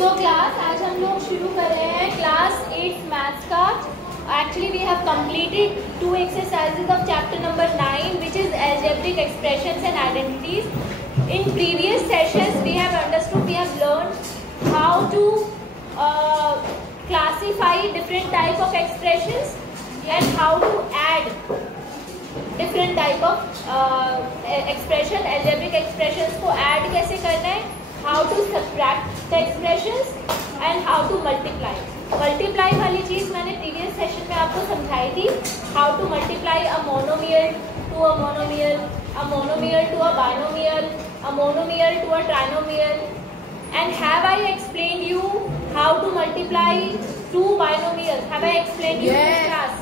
So class आज हम लोग शुरू कर रहे हैं क्लास 8 मैथ्स का. Actually we have completed 2 exercises of chapter number 9 which is algebraic expressions and identities. In previous sessions we have understood, we have learned how to classify different type of expressions and how to add different type of expression. algebraic expressions को add कैसे करना है, how to subtract the expressions and how to multiply. multiply वाली चीज मैंने previous session में आपको समझाई थी. how to multiply a monomial to a monomial, a monomial to a binomial, a monomial to a trinomial. And have I explained you how to multiply two binomials? Have I explained you in this class?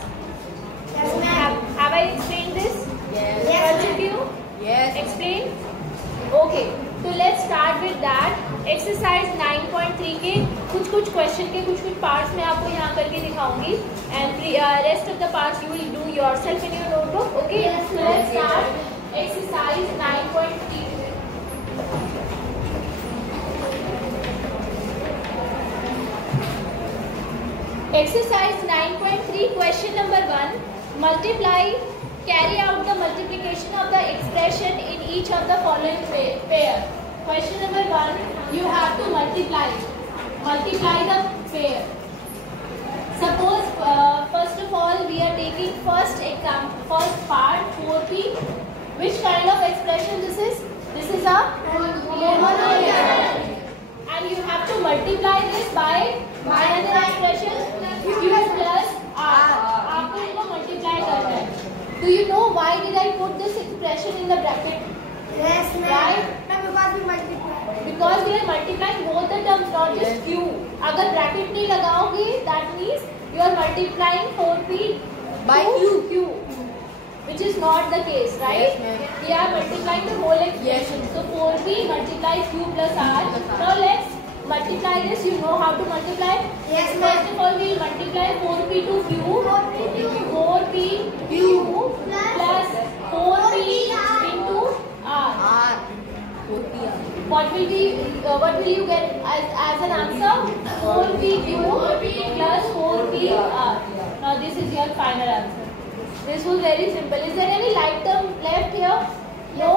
Yes, ma'am. Have I explained this? Yes. Yes. Did you? Yes. Explain? Okay. So let's start with that. Exercise 9.3 के कुछ question के कुछ parts मैं आपको यहाँ करके दिखाऊंगी. And rest of the parts you will do yourself in your notebook. Okay? Yes, so let's start exercise 9.3. Exercise 9.3 question number 1. Multiply. Carry out the multiplication of the expression in each of the following pair. Question number 1. You have to multiply the pair. Suppose first of all we are taking first part 4p. Which kind of expression this is? This is a monomial. And you have to multiply this by another expression q plus r. आपको इनको multiply करना है. Do you know why did I put this expression in the bracket? Yes, ma'am. Right? Because we multiply. Because we are multiplying both the terms, not just q. अगर bracket नहीं लगाओगे, that means you are multiplying 4p By q, which is not the case, right? Yes, ma'am. We are multiplying the whole expression. Yes. So 4p multiplies q plus r. Now let's multiply this. You know how to multiply? Yes, ma'am. First of all, we will multiply 4p to q. 4p q plus 4p into r. What will you get as an answer? 4p q plus 4p r. Now this is your final answer. This was very simple. Is there any like term left here? No,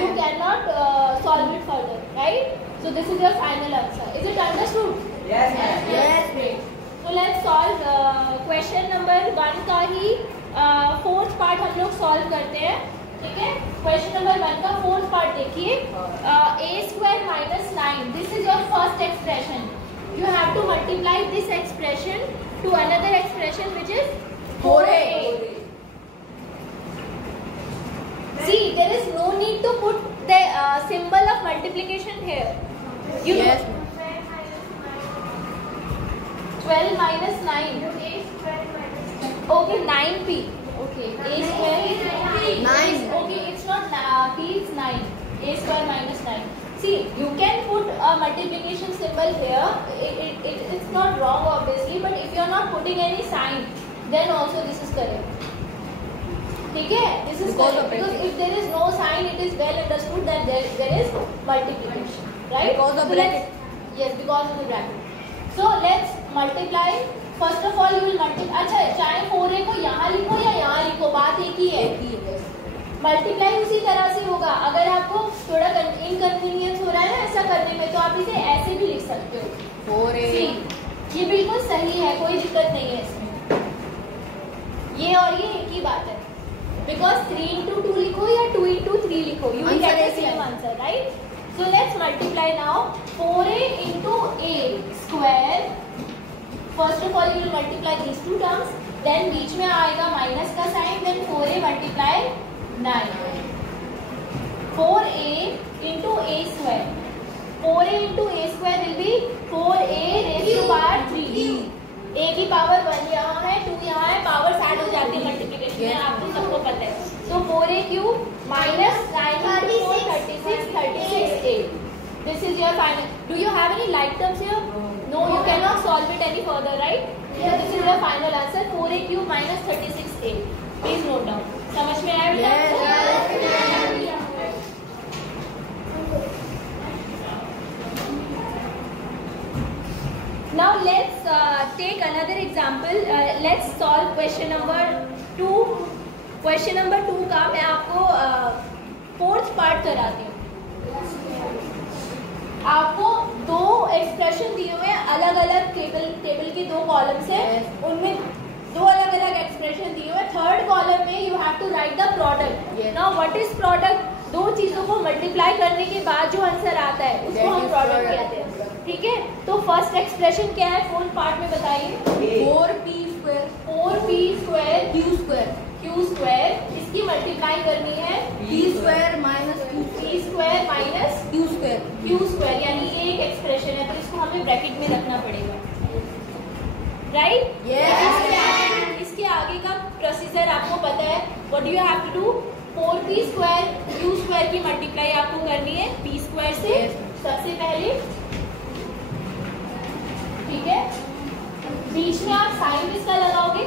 you cannot solve it further, right? So this is your final answer. Is it understood? Yes, ma'am. Yes, great. So let's solve question number 1 का ही fourth part हम लोग solve करते हैं. ठीक है? Question number 1 का fourth part देखिए. A square minus 9. This is your first expression. You have to multiply this expression to another expression which is 4a. See, there is no need to put the symbol of multiplication here. You Yes. 12 minus 9. Okay, 9p. Okay, a square. 9. Okay, it's not p, it's 9. A square minus 9. See, you can put a multiplication symbol here. It's not wrong obviously, but if you are not putting any sign, then also this is correct. ठीक है? This is correct. Because if there is no sign, it is well understood that there is multiplication. Right? Because of So bracket. Yes, because of the bracket. So let's multiply. First of all, you will multiply. अच्छा, चाहे 4a को यहाँ लिखो या यहाँ लिखो, बात एक ही है. मल्टीप्लाई उसी तरह से होगा. अगर आपको थोड़ा इनकन्वीनियंस हो रहा है ना ऐसा करने में, तो आप इसे ऐसे भी लिख सकते हो. 4a. ये बिल्कुल सही है, कोई दिक्कत नहीं है इसमें. ये और ये एक ही बात है. Because 3 into 2 लिखो या 2 into 3 लिखो, you will get the same answer, right? So let's multiply now. 4a into a square. First of all, you will multiply these two terms. Then बीच में आएगा minus का sign. Then 4a multiply 9. 4a into a square. 4a into a square will be 4a raised to power 3. a की power 1 यहाँ है, 2 यहाँ है, power add हो जाती है मल्टीप्लिकेशन में, आपको सबको पता है. So 4a cube minus 9 into 4 36 a. This is your final. Do you have any like terms here? No, you cannot solve it any further, right? So this is your final answer. 4a cube minus 36a. Please note down. समझ में आया बेटा? Now let's take another example. Let's solve question number 2. Question number 2 का मैं आपको fourth part कराती हूँ. आपको दो एक्सप्रेशन दिए हुए हैं, अलग अलग टेबल के दो कॉलम्स हैं, उनमें दो अलग अलग एक्सप्रेशन दिए हुए. थर्ड कॉलम में you have to write the product. Now what is product? दो चीजों को मल्टीप्लाई करने के बाद जो आंसर आता है उसको हम प्रोडक्ट कहते हैं. ठीक है, तो फर्स्ट एक्सप्रेशन क्या है फोर्थ पार्ट में बताइए. 4p square 4p square q square q square, इसकी मल्टीप्लाई करनी है p square minus p square minus q square. q square, यानी ये एक एक्सप्रेशन है तो इसको हमें ब्रैकेट में रखना पड़ेगा. राइट? इसके आगे का प्रोसीजर आपको पता है. What do you have to do? 4p square q square की मल्टीप्लाई आपको करनी है p स्क्वायर से सबसे पहले. ठीक है, बीच में आप साइन किसका लगाओगे?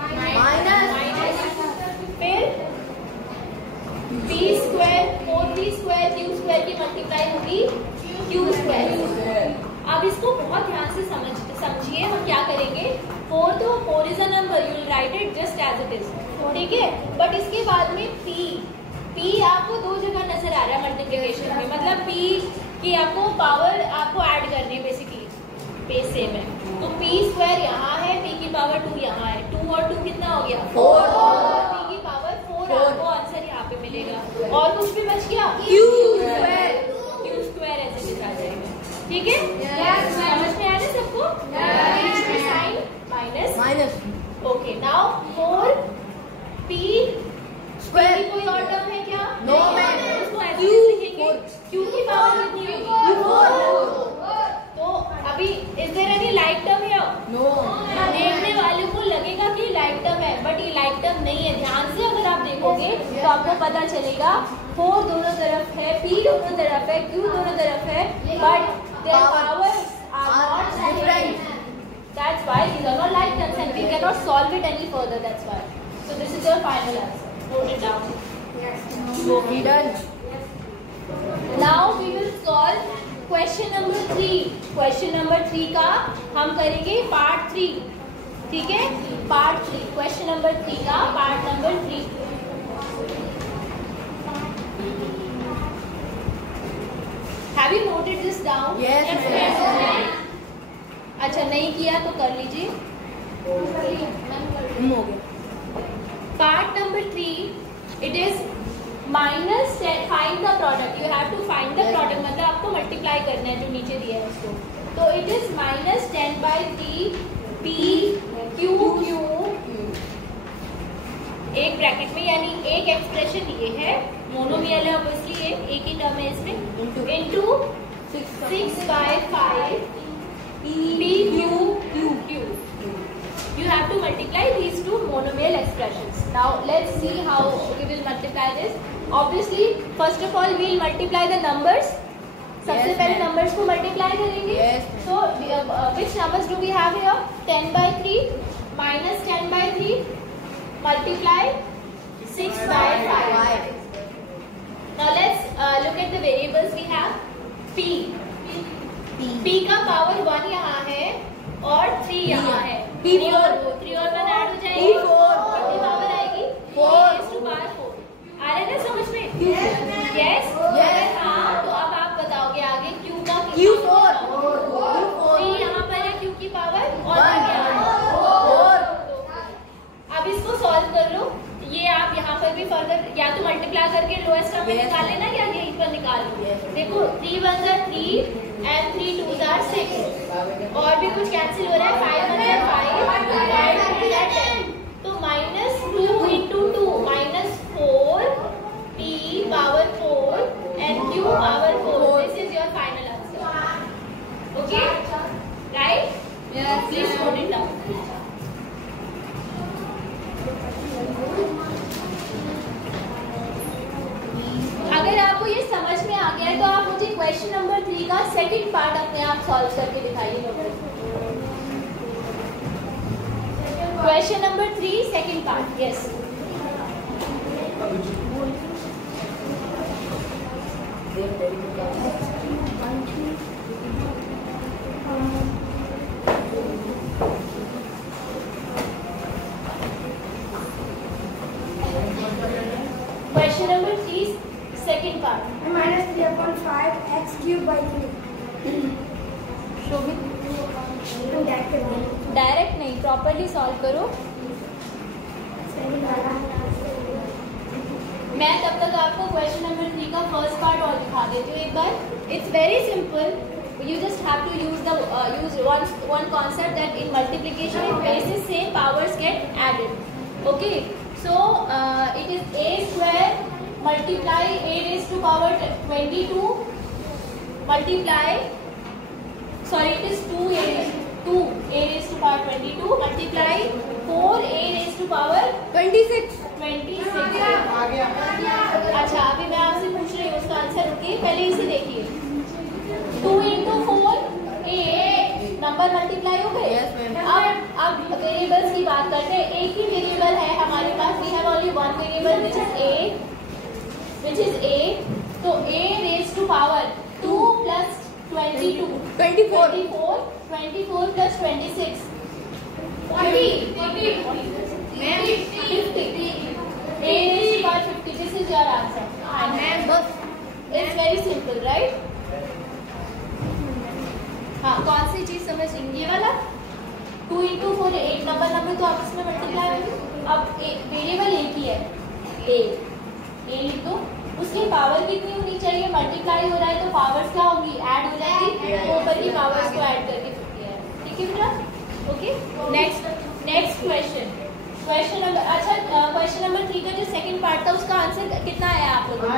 माइनस फिर p square 4p square q square की मल्टीप्लाई होगी q स्क्वायर. अब इसको बहुत ध्यान से समझिए. हम क्या करेंगे? 4 is a number, you will write it just as it is. ठीक है, बट इसके बाद में p आपको दो जगह नजर आ रहा है मल्टीप्लिकेशन में. मतलब p की आपको पावर आपको ऐड करनी है बेसिकली. बेस सेम है तो p स्क्वायर यहाँ है, p की पावर 2 यहाँ है. 2 और 2 कितना हो गया? 4. और p की पावर 4. आपको आंसर यहाँ पे मिलेगा. और कुछ भी बच गया? q square ऐसे लिखा जाएगा. ठीक है, समझ में आ रहा है सबको? Sign minus. Okay, now 4p square की कोई और टर्म है क्या? No ma'am. उसको ऐसे लिखेंगे. q की पावर कितनी होगी? 4. तो अभी is there any like term here? No. देखने वालों को लगेगा कि लाइक टर्म है, बट ये लाइक टर्म नहीं है. ध्यान से अगर आप देखोगे तो आपको पता चलेगा 4 दोनों तरफ है, p दोनों तरफ है, q दोनों तरफ है, but their powers are not different. That's why these are not like terms and we cannot solve it any further. That's why. So this is your final answer. Note it down. Okay, done. Now we will solve question number 3. Question number 3 का हम करेंगे part 3. ठीक है, part 3. Question number 3 का part number 3. Have you noted this down? Yes, ma'am. अच्छा, नहीं किया तो कर लीजिए. हो गया. Part number 3, it is minus 10. Find the product. You have to find the product. मतलब आपको मल्टीप्लाई करना है जो नीचे दिया है उसको. तो it is minus 10/3 p q एक ब्रैकेट में, यानी एक एक्सप्रेशन ये है, मोनोमियल है ऑब्वियसली, एक ही टर्म है इसमें, into 6/5 p q. You have to multiply these two monomial expressions. Now let's see how we will multiply this. Obviously, first of all we will multiply the numbers. सबसे पहले numbers को multiply करेंगे. So which numbers do we have here? 10/3 minus 10/3 multiply 6/5. Now let's look at the variables we have. p का power 1 यहाँ है और 3 यहाँ है. 3 और 1 ऐड हो जाएगी. कितनी पावर आएगी? 4. आ रहा है ना समझ में? Yes. हाँ, तो अब आप बताओगे आगे q का Q4. 3 यहाँ पर है, q की पावर और 1 यहाँ है. अब इसको सॉल्व कर लो. ये आप यहाँ पर भी फर्दर या तो मल्टीप्लाई करके लोएस्ट टर्म में निकाल लेना या यहीं पर निकाल लो. देखो 3 1 are 3 and 3 2 are 6. और भी कुछ कैंसिल हो रहा है. 5 1 are 5 and 2 are 10. तो -2 into 2 -4 p power 4 and q power 4. This is your final answer. Okay? Right? Yes. Please note it down. अगर आपको ये समझ में आ गया है तो आप मुझे क्वेश्चन नंबर 3 का सेकंड पार्ट अपने आप सॉल्व करके दिखाइए. Question number 3 second part. Yes. 3/5 x cube by 3. Shobhit direct direct नहीं, प्रॉपरली सॉल्व करो। मैं तब तक आपको क्वेश्चन नंबर 3 का फर्स्ट पार्ट और दिखा देती हूँ एक बार। It's very simple, you just have to use one concept that in multiplication in places same powers get added. Okay, so it is a square multiply a raised to power 22 multiply, sorry, it is 2a raised to power 22 multiply 4a raised to power 26. अच्छा, अभी मैं आपसे पूछ रही हूँ उसका answer. रुकिए, पहले इसे देखिए। 2 into 4 8 नंबर मल्टीप्लाई हो गए। अब वेरिएबल्स की बात करते हैं। एक ही वेरिएबल है हमारे पास, we have only one variable which is a, तो a raise to power 2 plus 22 24 plus 26 40 50 a raised to power 50. This is your answer. It's very simple, right? हाँ, कौन सी चीज समझ ये वाला 2 into 4 8 नंबर तो आप इसमें मल्टीप्लाई होगी। अब वेरिएबल एक ही है a लिख दो, उसकी पावर कितनी होनी चाहिए? मल्टीप्लाई हो रहा है तो पावर्स क्या होगी? ऐड हो जाएगी, ऊपर की पावर्स को ऐड करके 50 है। ठीक है बेटा? ओके, नेक्स्ट क्वेश्चन नंबर, अच्छा क्वेश्चन नंबर 3 का जो सेकंड पार्ट था उसका आंसर कितना आया आप लोगों को?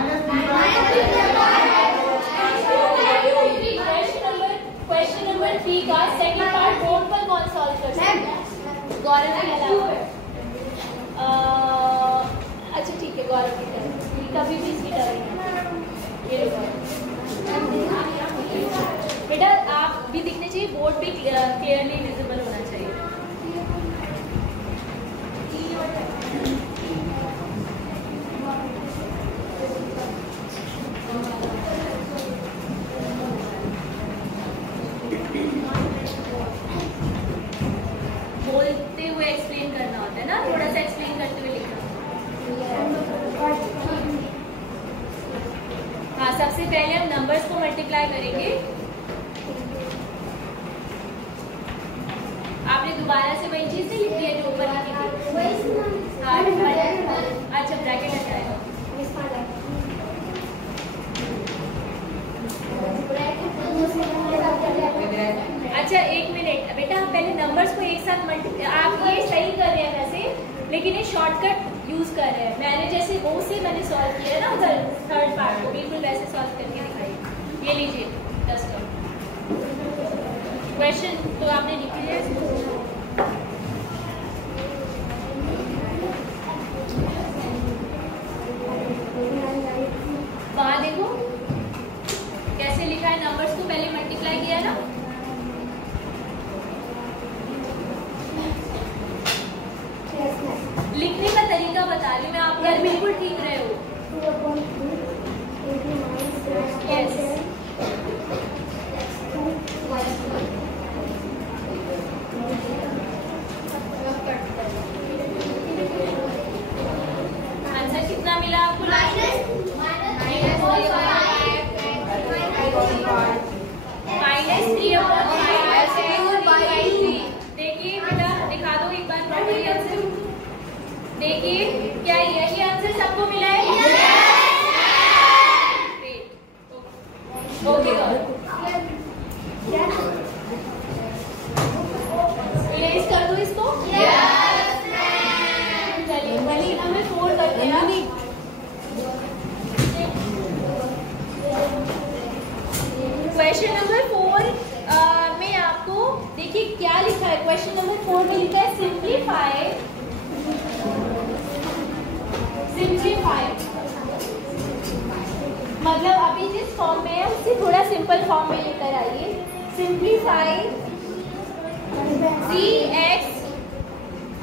क्वेश्चन नंबर 3 का सेकंड पार्ट बोर्ड पर कौन सॉल्व कर सकता है? गौरव के अलावा। अच्छा ठीक है, गौरव की टर्न, कभी भी इसकी टर्न। ये बेटा आप भी दिखने चाहिए, बोर्ड भी क्लियरली विजिबल होना चाहिए। बोलते हुए एक्सप्लेन करना होता है ना, थोड़ा सा एक्सप्लेन करते हुए लिखना। हाँ, सबसे पहले हम नंबर्स को मल्टीप्लाई करेंगे। आपने दोबारा से वही चीज नहीं लिखी है जो ऊपर लिखी थी? हाँ, अच्छा ब्रैकेट हटाएगा। अच्छा एक मिनट बेटा, आप पहले नंबर्स को एक साथ आप ये सही कर रहे हैं वैसे, लेकिन ये शॉर्टकट यूज कर रहे हैं। मैंने जैसे वो से मैंने सॉल्व किया ना उधर थर्ड पार्ट को, बिल्कुल वैसे सॉल्व करके दिखाई। ये लीजिए 10 का क्वेश्चन तो आपने लिख लिया है। वहां देखो कैसे लिखा है, नंबर्स को पहले मल्टीप्लाई किया ना। लिखने का तरीका बता रही मैं, आप यार बिल्कुल ठीक रहे हो। यस, आंसर कितना मिला आपको? देखिए बेटा दिखा दो एक बार प्रॉपर्ली आंसर। देखिए क्या यही आंसर सबको मिला है? ओके, इरेज कर दो इसको। चलिए क्वेश्चन नंबर 4 करते हैं। क्वेश्चन नंबर 4 में आपको देखिए क्या लिखा है। क्वेश्चन नंबर 4 में लिखा है सिंप्लीफाई मतलब अभी जिस फॉर्म में है उससे थोड़ा सिंपल फॉर्म में लेकर आइए। Simplify 3x।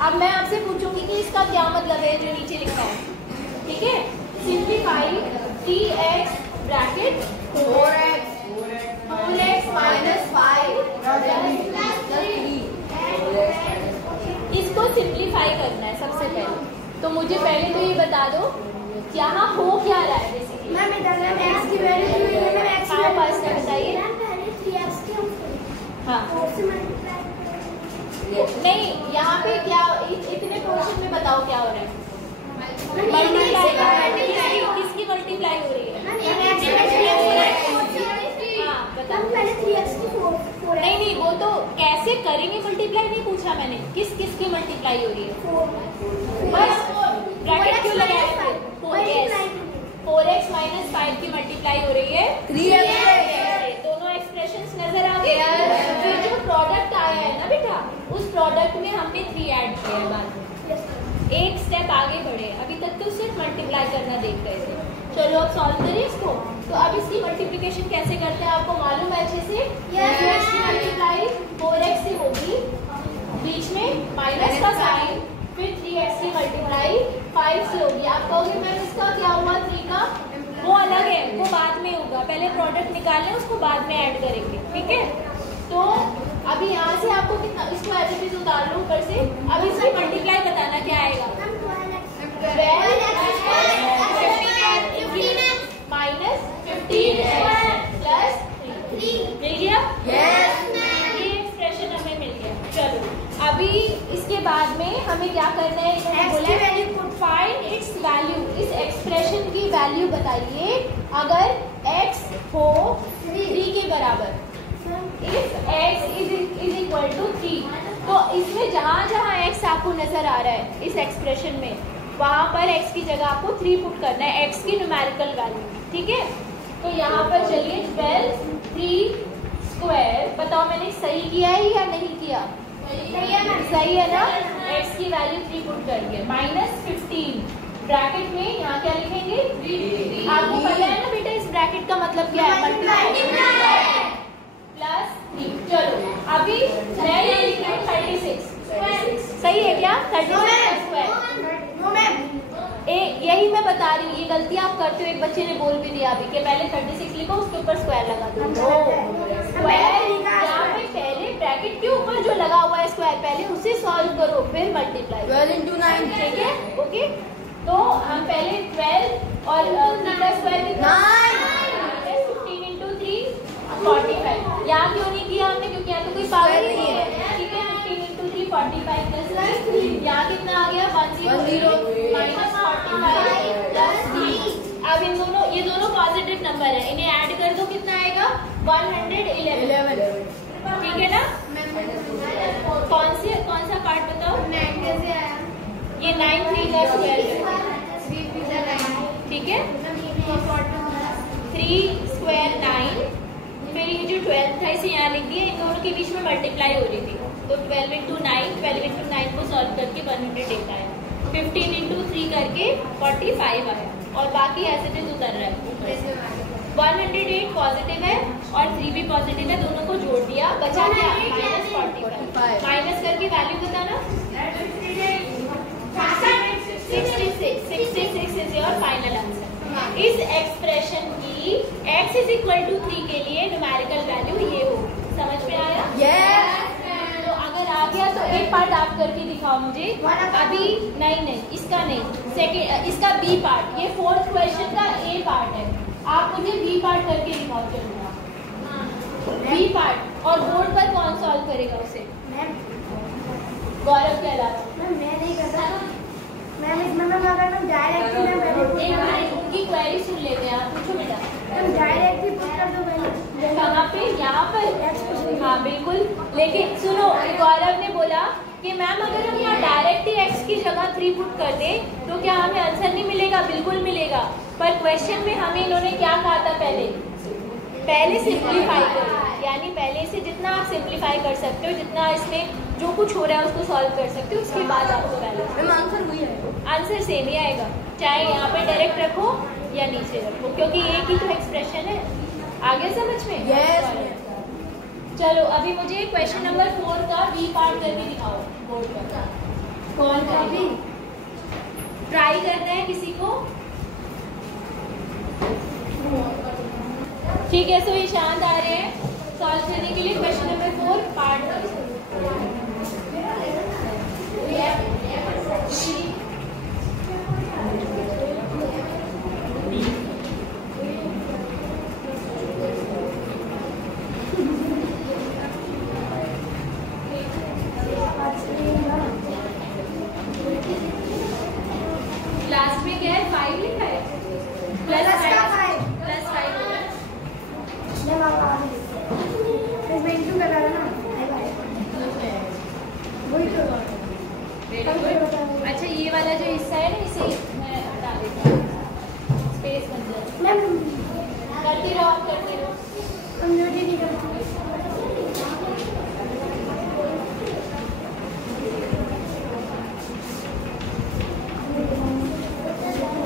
अब मैं आपसे पूछूंगी कि इसका क्या मतलब है जो नीचे लिखा है। ठीक है, simplify 3x bracket 4x minus 5 इसको सिंप्लीफाई करना है सबसे पहले। तो मुझे पहले तो ये बता दो यहाँ हो क्या रहा है बेसिकली। मैम इधर मैम x की वैल्यू मैम x हाँ पास है, बताइए। मैम पहले 3x के हाँ 4 से मल्टीप्लाई नहीं, यहाँ पे क्या इतने पोर्शन में बताओ क्या हो रहा है? मल्टीप्लाई किसकी मल्टीप्लाई हो रही है? हाँ बताओ। पहले 3x की 4 नहीं वो तो कैसे करेंगे मल्टीप्लाई नहीं पूछा मैंने, किस किस की मल्टीप्लाई हो रही है? बस ब्रैकेट क्यों लगाया थे? 4x माइनस 5 की मल्टीप्लाई हो रही है 3x। दोनों एक्सप्रेशंस नजर आ गए। फिर जो प्रोडक्ट आया है ना बेटा, उस प्रोडक्ट में हमने 3 ऐड किया है बाद में। एक स्टेप आगे बढ़े, अभी तक तो सिर्फ मल्टीप्लाई करना देख रहे थे। चलो अब सॉल्व करिए इसको। तो अब इसकी मल्टीप्लिकेशन कैसे करते हैं आपको मालूम है अच्छे से? 2x की मल्टीप्लाई 4x से होगी, बीच में माइनस का साइन, फिर 3x की मल्टीप्लाई 5 से होगी। आप कहोगे मैम इसका क्या हुआ 3 का? वो अलग है, वो बाद में होगा, पहले प्रोडक्ट निकालने उसको बाद में ऐड करेंगे, ठीक है? तो अभी यहाँ से आपको कितना, इसको एज इट इज उतार लो ऊपर से। अब इसकी मल्टीप्लाई बताना क्या आएगा? माइनस 15 प्लस 3 मिल गया? ये एक्सप्रेशन हमें मिल गया। चलो अभी इसके बाद में हमें क्या करना है? Find its value. इस एक्सप्रेशन की वैल्यू बताइए अगर x हो 3 के बराबर। If x is equal to 3, तो इसमें जहाँ जहाँ x आपको नजर आ रहा है इस एक्सप्रेशन में, वहाँ पर x की जगह आपको 3 पुट करना है, x की न्यूमेरिकल वैल्यू, ठीक है? तो यहाँ पर चलिए 12 3 स्क्वायर, बताओ मैंने सही किया है या नहीं किया? सही है ना? x की वैल्यू 3 पुट करके माइनस 15 ब्रैकेट में यहाँ क्या लिखेंगे? 3। आपको पता है ना बेटा इस ब्रैकेट का मतलब क्या है? Multiply plus 3। चलो अभी मैं ये लिख रही हूँ 36। सही है क्या? 36 स्क्वायर। यही मैं बता रही हूँ, ये गलती आप करते हो। एक बच्चे ने बोल भी दिया अभी कि पहले 36 लिखो, उसके ऊपर स्क्वायर लगा दो। स्क्वायर यहाँ पे पहले ब्रैकेट के ऊपर जो लगा हुआ है स्क्वायर, पहले उसे सॉल्व करो, फिर मल्टीप्लाई। 12 × 9, ठीक है? ओके, तो हम पहले 12 और 3 का स्क्वायर कितना? 15 × 3 45। यहाँ क्यों नहीं किया हमने? क्योंकि यहाँ तो कोई पावर ही नहीं है, ठीक है? 15 × 3 45 प्लस 3, यहाँ कितना आ गया? 100 माइनस 45 प्लस 3। अब इन दोनों, ये दोनों पॉजिटिव नंबर है, इन्हें ऐड कर दो, कितना आएगा? 111, ठीक है ना? कौन सा पार्ट बताओ? 9 कैसे आया? ये 9 3 का स्क्वायर है, ठीक है? 3 स्क्वायर 9, फिर ये जो 12 था इसे यहाँ लिख दिया, इन दोनों के बीच में मल्टीप्लाई हो रही थी, तो 12 × 9 को सॉल्व करके 108 आया। 15 × 3 करके 45 आया, और बाकी ऐसे इट इज उतर रहा है। 108 पॉजिटिव है और 3 भी पॉजिटिव है, दोनों को जोड़ दिया, बचा क्या? माइनस 45। माइनस करके वैल्यू बताना। 66 इज योर फाइनल आंसर। इस एक्सप्रेशन की x इज इक्वल टू 3 के लिए न्यूमेरिकल वैल्यू ये होगी। समझ में आया? तो अगर आ गया तो एक पार्ट आप करके दिखाओ मुझे। अभी नहीं, इसका नहीं, सेकेंड, इसका बी पार्ट, ये 4th क्वेश्चन का ए पार्ट है, आप मुझे बी पार्ट करके दिखाओ। चलो बी पार्ट, और बोर्ड पर कौन सॉल्व करेगा उसे? गौरव के अलावा। मैं नहीं करता। मैम इसमें अगर मैं डायरेक्ट उनकी क्वेरी सुन लेते हैं, आप पूछो बेटा। डायरेक्ट ही पुट कर दो पहले। कहाँ पे? यहाँ पर? हाँ बिल्कुल, लेकिन सुनो, गौरव ने बोला कि मैम अगर हम यहाँ डायरेक्ट ही x की जगह 3 पुट कर दें तो क्या हमें आंसर नहीं मिलेगा? बिल्कुल मिलेगा, पर क्वेश्चन में हमें इन्होंने क्या कहा था? पहले सिंप्लीफाई करो, यानी पहले से जितना आप सिंप्लीफाई कर सकते हो, जितना इसमें जो कुछ हो रहा है उसको सॉल्व कर सकते हो, उसके बाद आपको वैल्यू। आंसर वही है, आंसर सेम ही आएगा, चाहे यहाँ पे डायरेक्ट रखो या नीचे रखो, क्योंकि एक ही तो एक्सप्रेशन है। आगे समझ में? यस। चलो अभी मुझे क्वेश्चन नंबर 4 का बी पार्ट करके दिखाओ बोर्ड पर। कौन करेगा? ट्राई करना है किसी को? ठीक है, तो ईशान आ रहे हैं सॉल्व करने के लिए क्वेश्चन नंबर 4 पार्ट। क्यों कर रहा है ना? वही तो। अच्छा ये वाला जो हिस्सा है ना इसे मैं हटा देता हूँ, स्पेस बन जाए। मैम करते रहो आप, करते रहो। कम्युनिटी नहीं करती।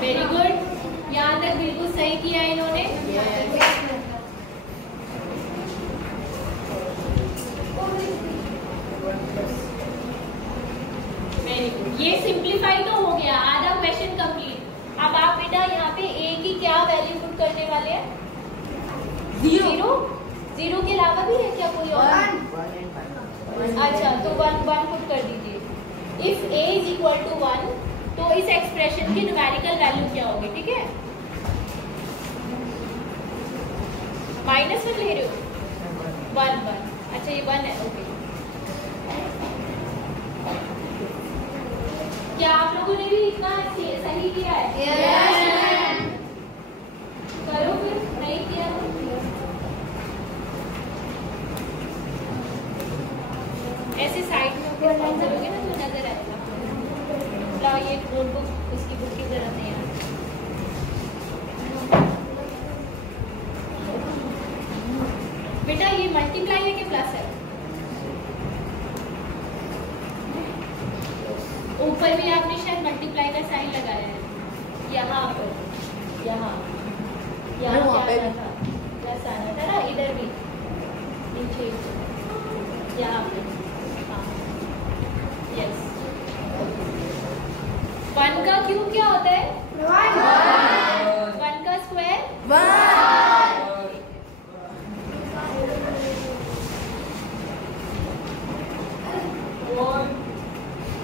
वेरी गुड, यहाँ तक बिल्कुल सही किया इन्होंने। वेरी गुड, ये सिंप्लीफाई तो हो गया, आधा क्वेश्चन कंप्लीट। अब आप बेटा यहाँ पे ए की क्या वैल्यू पुट करने वाले हैं? जीरो। जीरो के अलावा भी है क्या कोई और? अच्छा तो वन पुट कर दीजिए। If a is equal to 1 तो इस एक्सप्रेशन की न्यूमेरिकल वैल्यू क्या होगी? ठीक है, -1 ले रहे हो? 1 अच्छा ये 1 है, ओके। क्या आप लोगों ने भी इतना सही किया है? yes. करो फिर, नहीं किया तो ऐसे साइड में ऊपर करोगे ना तो नजर आएगा। लाओ ये नोटबुक, इसकी बुक की जरूरत नहीं है। बेटा ये मल्टीप्लाई है कि प्लस है? ऊपर भी आपने शायद मल्टीप्लाई का साइन लगाया है, यहाँ पर, यहाँ क्या था? प्लस आना था ना, इधर भी नीचे यहाँ पे। हाँ यस। 1 का क्यूब क्या होता है? 1 का स्क्वायर 1।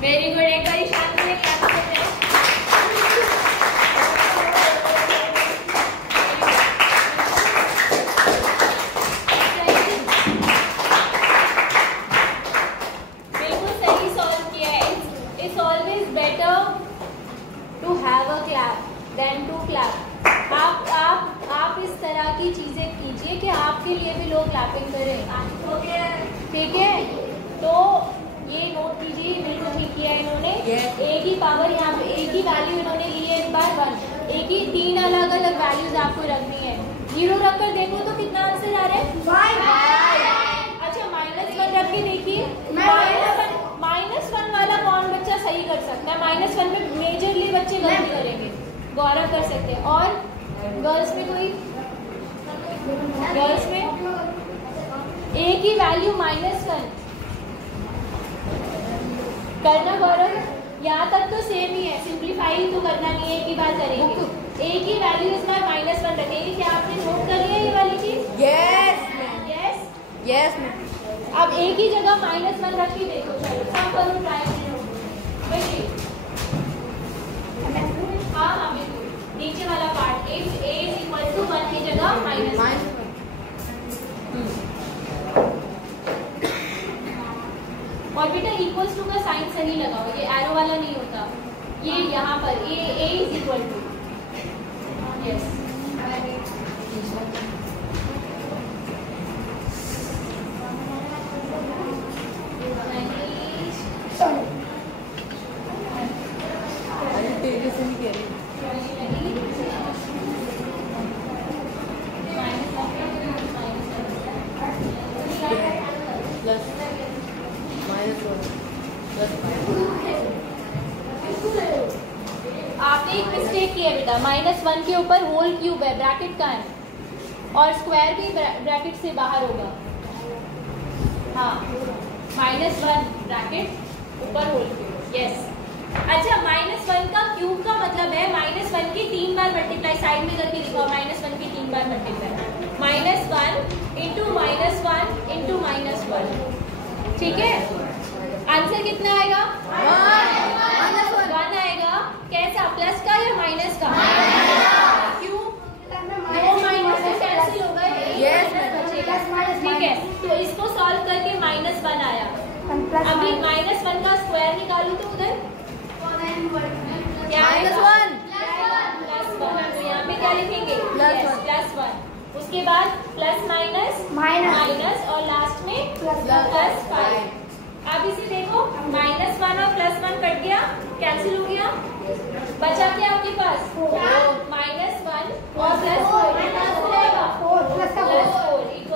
वेरी गुड, एक बार शांत से क्लैप करते हैं। बिल्कुल सही सॉल्व किया है। It's always better to have a clap than to clap. आप इस तरह की चीजें कीजिए कि आपके लिए भी लोग क्लैपिंग करें, ठीक है? तो ये नोट कीजिए, बिल्कुल ठीक किया इन्होंने। ए की पावर यहाँ पे, ए की वैल्यू इन्होंने ली है इस बार 1। ए की 3 अलग अलग वैल्यूज आपको रखनी है। 0 रखकर देखो तो कितना आंसर आ रहा है? 5। अच्छा -1 रख के देखिए। -1 वाला कौन बच्चा सही कर सकता है? -1 में मेजरली बच्चे गलती करेंगे। गौरव कर सकते हैं। और गर्ल्स में कोई? गर्ल्स में ए की वैल्यू -1 करना। गौरव यहाँ तक तो सेम ही है, सिंप्लीफाई तो करना नहीं है, एक ही बार करेंगे। ए की वैल्यू इस बार -1 रखेंगे। क्या आपने नोट कर लिया ये वाली चीज? Yes yes. अब ए की जगह -1 रख के देखो। चलो सब करो ट्राई। हाँ बिल्कुल, नीचे वाला part. If a is equal to 1 की जगह -1। और बेटा इक्वल्स टू का साइन सही लगाओ, ये एरो वाला नहीं होता। ये यहाँ पर a is equal to, yes. आपने एक मिस्टेक की है बेटा, -1 के ऊपर होल क्यूब है, ब्रैकेट का है, और स्क्वायर भी ब्रैकेट से बाहर होगा। हाँ -1 ब्रैकेट ऊपर होल क्यूब, यस। अच्छा -1 का क्यूब का मतलब है -1 की 3 बार मल्टीप्लाई। साइड में करके दिखाओ, -1 की 3 बार मल्टीप्लाई। -1 इंटू -1 इंटू -1, ठीक है? आंसर कितना आएगा? 1 आएगा। कैसा, प्लस का या माइनस का? क्यों? दो माइनस से कैंसिल हो गए, ठीक है? तो इसको सॉल्व करके -1 आया। अभी -1 का स्क्वायर निकालू तो उधर क्या आएगा? +1। तो यहाँ पे क्या लिखेंगे? +1। उसके बाद प्लस माइनस माइनस और लास्ट में प्लस 5। अब इसे देखो, -1 और +1 कट गया, कैंसिल हो गया, बचा क्या आपके पास? -1 और +4 4 + 4 =